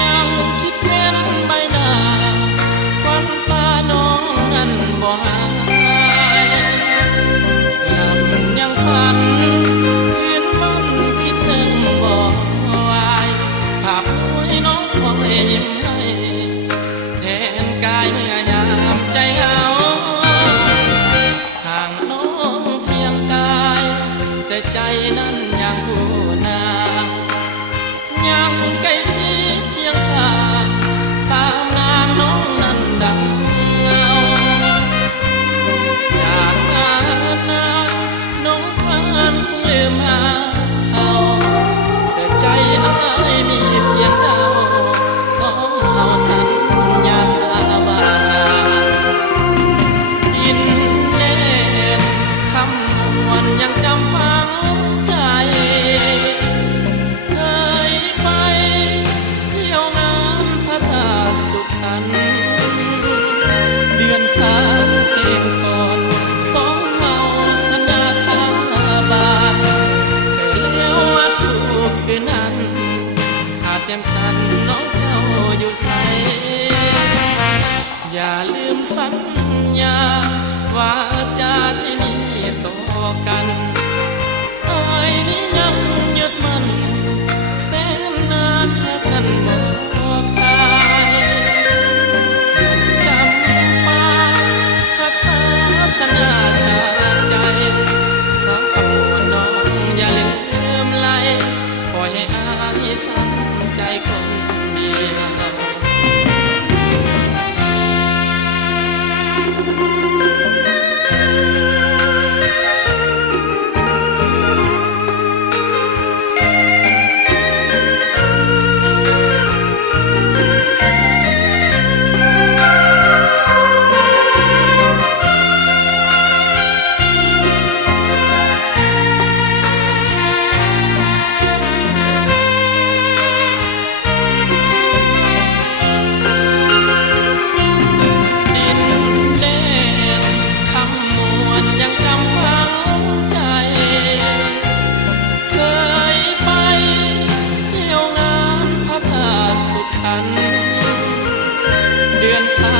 ยังคิดเห็นใบหน้าควันตาน้องนั้นบ่หายยังฝันคืนวันคิดถึงบ่ไหวภาพมวยน้องคอยยิ้มให้แทนกายเมื่อยามใจเหงาห่างน้องเพียงกายแต่ใจนั้นยังผู้นายังใกล้ชิดเคียงข้างตามนางน้องนั้นดังเงาจากมานาน้องพานคงลืมหาเขาแต่ใจอ้ายมีเพียงเจ้าสองเขาสัญญาสาบานดินแดนคำมวลยังจำฝังใจเคยไปเที่ยวงานพระธาตุสุขสันต์เดือนสามเพลงก่อนสองเราสัญญาสาบานแต่แล้ววัดถูกคืนนั้นอาจแจ่มจันทร์น้องเจ้าอยู่ใสอย่าลืมสัญญาวาจาที่มีต่อกันอ้ายนี้ยังยึดมั่นแสนนานหากท่านบอกใครจำปารักษาสัญญาจากใจสาวคำนวณน้องอย่าลืมไหลปล่อยให้อ้ายสั่งใจคนเดียว เดือนสา